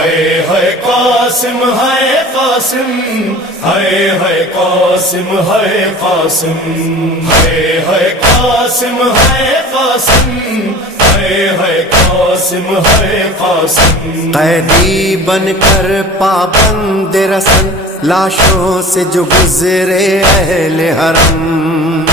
ہے قاسم ہے قاسم ہے قاسم ہے قاسم ہے قاسم ہے قاسم ہے قاسم ہے قاسم قیدی بن کر پابند رسن لاشوں سے جو گزرے اہل حرم،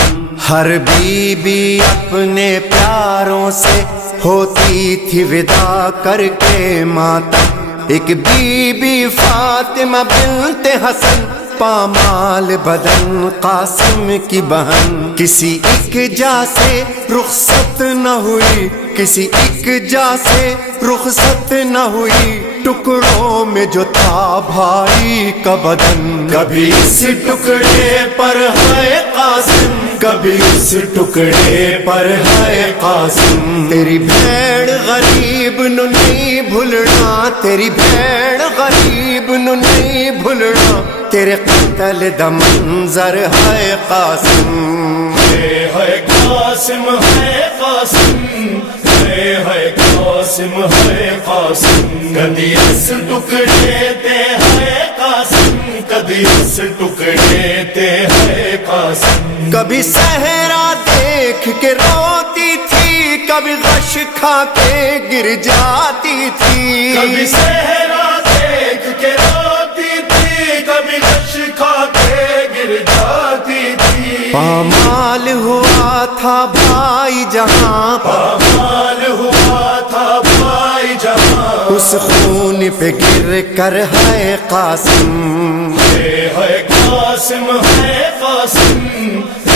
ہر بی بی اپنے پیاروں سے ہوتی تھی ودا کر کے ماتم، ایک بی بی فاطمہ بنت حسن پامال بدن قاسم کی بہن، کسی ایک جا سے رخصت نہ ہوئی، کسی ایک جا سے رخصت نہ ہوئی، ٹکڑوں میں جو تھا بھائی کا بدن، کبھی اس ٹکڑے پر ہے قاسم، کبھی اس ٹکڑے پر ہے قاسم، تیری بھیڑ غریب نو نہیں بھولنا، تیری بھیڑ غریب نو نہیں بھولنا، تیرے قتل دا منظر ہے قاسم، ہے قاسم ہے قاسم ہے قاسم ہے قاسم، کبھی اس ٹکڑے تے ہے قاسم، کبھی اس ٹکڑے تے ہے قاسم، کبھی صحرا دیکھ کے روتی تھی، کبھی غش کھا کے گر جاتی تھی، کبھی صحرا دیکھ کے روتی تھی، کبھی غش کھا کے گر جاتی تھی، پامال ہوا تھا بھائی جہاں، پامال ہوا تھا بھائی جہاں، اس خون پہ گر کر ہے قاسم، ہے قاسم ہے قاسم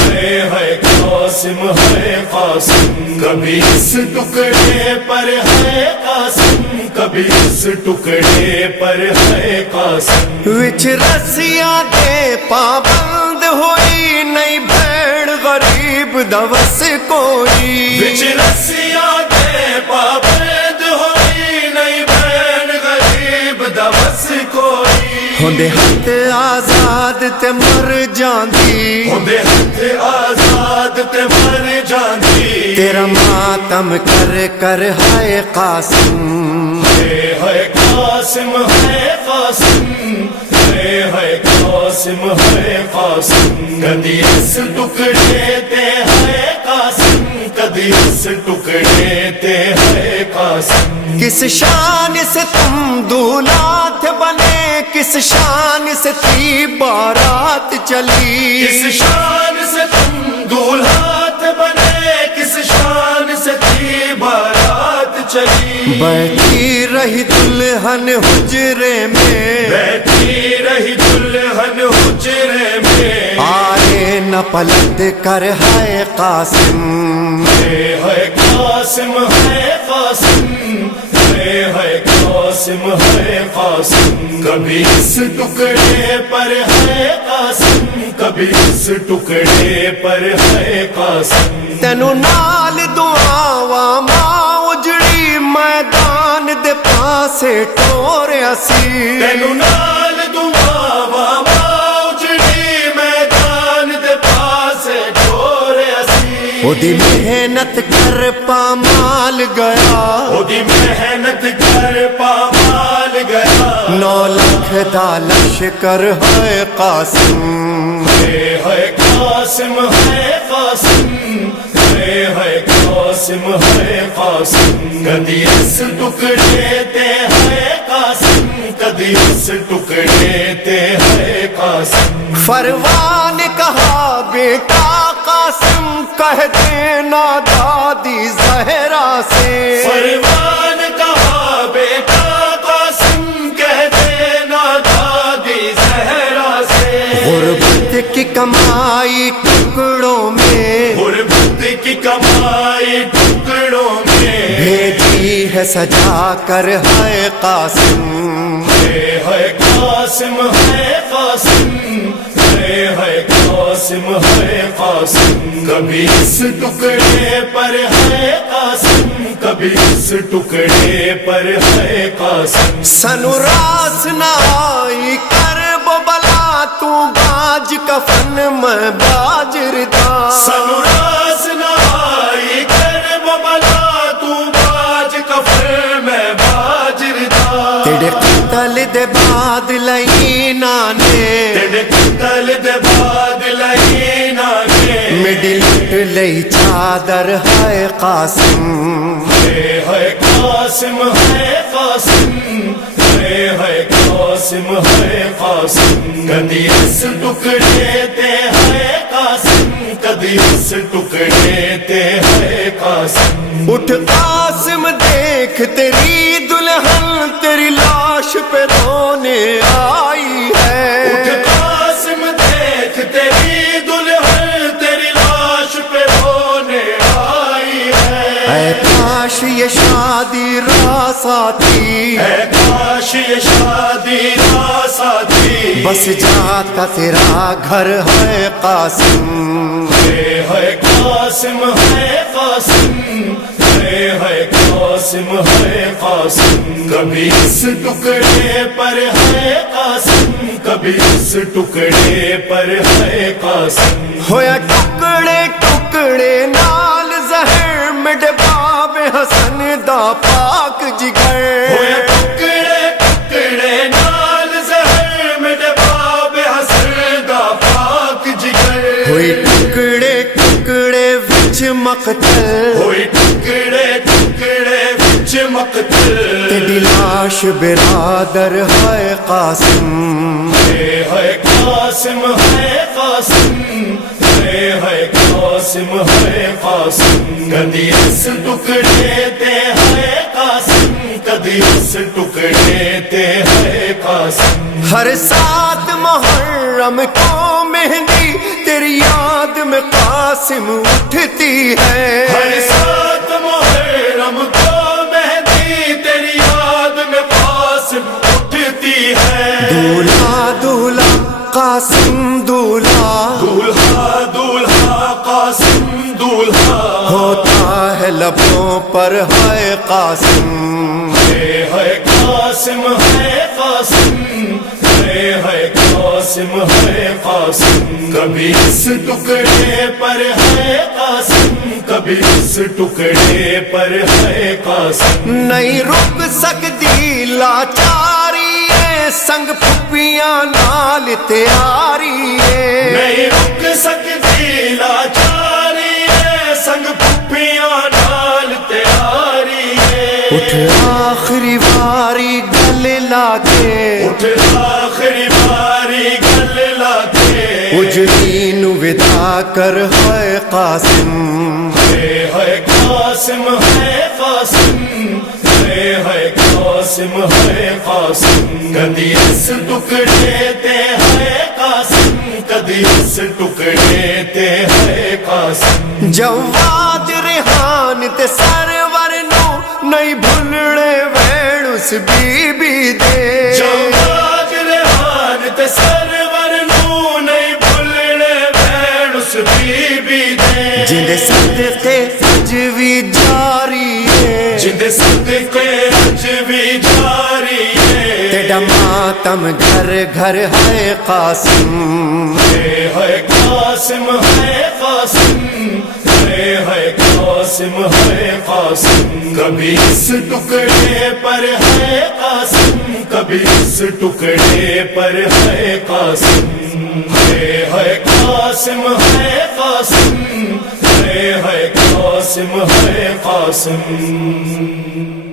ہے قاسم ہے قاسم، کبھی اس ٹکڑے پر ہے قاسم، کبھی اس ٹکڑے پر ہے قاسم، وچ رسیاں دے پابند ہوئی، نہیں بھیڑ غریب دوس کوئی، وچ رسیاں دے پابند ہوئی، نہیں بھیڑ غریب دوس کوئی، ہوندے ہاتھ آزاد تے مر جاندی، ہوندے ہاتھ آزاد تے مر جاندی، تیرا ماتم کر کر ہے قاسم، ہے قاسم ہے قاسم ہے قاسم ہے قاسم، کبھی اس ٹکڑے تے ہے قاسم، کبھی اس ٹکڑے تے ہے قاسم، کس شان سے تم دولات بنے، کس شان سے تھی بارات چلی، کس شان سے تم دولہات بنے، کس شان سے تھی بارات چلی، بیٹھی رہی دلہن حجرے میں، بیٹھی رہی دلہن حجرے میں، آئے نہ پلٹ کر ہے قاسم، ہے قاسم ہے قاسم ہے قاسم ہے قاسم، کبھی اس ٹکڑے پر ہے قاسم، کبھی اس ٹکڑے پر ہے قاسم، تینو نال دعاواں ماں اجڑی میدان دے پاسے ٹوریا سی، تینو نال دعاواں ماں اجڑی میدان دے پاسے ٹوریا سی، او دی محنت کر پامال گیا، او دی محنت کر پامال گیا، 9 لاکھ دا لشکر ہے قاسم، ہے قاسم ہے قاسم ہے قاسم ہے قاسم، کبھی اس ٹکڑے تے ہے قاسم، کبھی اس ٹکڑے تے ہے قاسم، فروان نے کہا بیٹا قاسم کہہ دینا دادی زہرا سے، فروان کہا بیٹا قاسم کہہ دینا دادی زہرا سے، غربت کی کمائی ٹکڑوں میں، غربت کی کمائی ٹکڑوں میں، بھیجی ہے سجا کر ہے قاسم، ہے قاسم ہے قاسم ہے قاسم ہے قاسم، کبھی اس ٹکڑے پر ہے قاسم، کبھی اس ٹکڑے پر ہے قاسم، سنو راس نہ آئی کر وہ بلا تو باج کفن میں باجردا، سنو راس نہ آئی کر وہ بلا تو باج کفن میں باجردا، تیرے قتل دے بعد لئینا نے تیرے قتل دے بعد لئینا نے میڈی لٹ لئی چادر ہے قاسم ہے قاسم ہے قاسم ہے قاسم ہے قاسم کدی اس ٹکڑے تے ہے قاسم کدی اس ٹکڑے تے ہے قاسم اٹھ قاسم دیکھ تیری دلہن تیری لاش پہ رونے آئی ہے اٹھ قاسم دیکھ تیری دلہن تیری لاش پہ رونے آئی ہے اے کاش یہ شادی راس آتی اے کاش یہ شادی راس آتی بس جاتا تیرا گھر ہے قاسم ہے قاسم ہے قاسم ہے قاسم ہے قاسم کبھی اس ٹکڑے پر ہے قاسم کبھی اس ٹکڑے پر ہے قاسم ہویا ٹکڑے ٹکڑے نال زہر میرے باب حسن دا پاک جگر ہویا ٹکڑے ٹکڑے نال زہر میرے باب حسن دا پاک جگر ہوئی ٹکڑے ٹکڑے وچ مقتل ہوئی ٹکڑے ٹکڑے وچ مقتل تیری لاش برادر ہے قاسم ہے قاسم ہے قاسم ہے قاسم ہے قاسم کدی اس ٹکڑے تے ہے قاسم کدی اس ٹکڑے تے ہے قاسم ہر سات محرم کو مہندی تیری یاد میں قاسم اٹھتی ہے ہر سات محرم کو مہندی تیری یاد میں قاسم اٹھتی ہے دولہا دولہا قاسم دولہا دولہا دولہا قاسم دولہا ہوتا ہے لبوں پر ہے قاسم ہے قاسم ہے قاسم ہے قاسم ہے قاسم کبھی اس ٹکڑے پر ہے قاسم کبھی اس ٹکڑے پر ہے قاسم نہیں رک سکتی لاچاری ہے سنگ پھپیاں نال تیاری ہے نہیں رک سکتی لاچاری ہے سنگ پھپیاں نال تیاری ہے اٹھ آخری باری گلے لا کے اٹھ آخری باری گل لا کے اجڑی نو ودا کر ہے قاسم ہے قاسم ہے قاسم ہے قاسم ہے قاسم کدی اس ٹکڑے تے ہے قاسم کدی اس ٹکڑے تے ہے قاسم جواد ریحان تے سرور نو نہیں بھولنے وین اس بی بی دے جواد ریحان تے سرور نو نہیں بھولنے وین اس بی بی دے جندے صدقے اج بھی جاری ہے جندے صدقے اج بھی جاری ہے تیرا ماتم گھر گھر ہے قاسم ہے قاسم ہے قاسم ہے قاسم ہے قاسم کبھی اس ٹکڑے پر ہے قاسم کبھی اس ٹکڑے پر ہے قاسم ہے قاسم ہے قاسم ہے قاسم ہے قاسم